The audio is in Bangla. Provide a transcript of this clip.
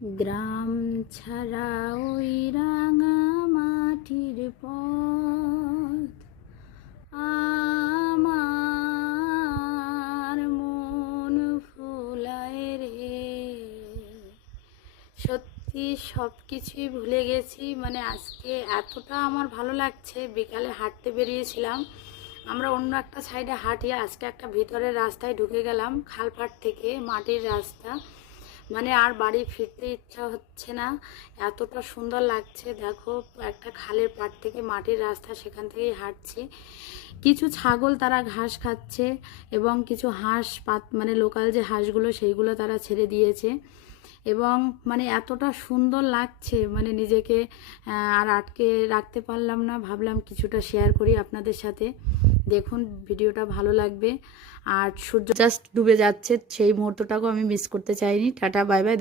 গ্রাম ছাড়া ওই রাঙা মাটির পথ আমার মন ভোলায় রে। সত্যি সব কিছুই ভুলে গেছি। মানে আজকে এতটা আমার ভালো লাগছে। বিকালে হাঁটতে বেরিয়েছিলাম, আমরা অন্য একটা সাইডে হাঁটিয়ে আজকে একটা ভিতরের রাস্তায় ঢুকে গেলাম, খালপাট থেকে মাটির রাস্তা। মানে আর বাড়ি ফিরতে ইচ্ছা হচ্ছে না, এতটা সুন্দর লাগছে। দেখো, একটা খালের পাড় থেকে মাটির রাস্তা, সেখান থেকেই হাঁটছি। কিছু ছাগল তারা ঘাস খাচ্ছে এবং কিছু হাঁস মানে লোকাল যে হাঁসগুলো সেইগুলো তারা ছেড়ে দিয়েছে। এবং মানে এতটা সুন্দর লাগছে, মানে নিজেকে আর আটকে রাখতে পারলাম না, ভাবলাম কিছুটা শেয়ার করি আপনাদের সাথে। দেখুন, ভিডিওটা ভালো লাগবে। আর সূর্য জাস্ট ডুবে যাচ্ছে, সেই মুহূর্তটাকেও আমি মিস করতে চাইনি। Tata, bye bye.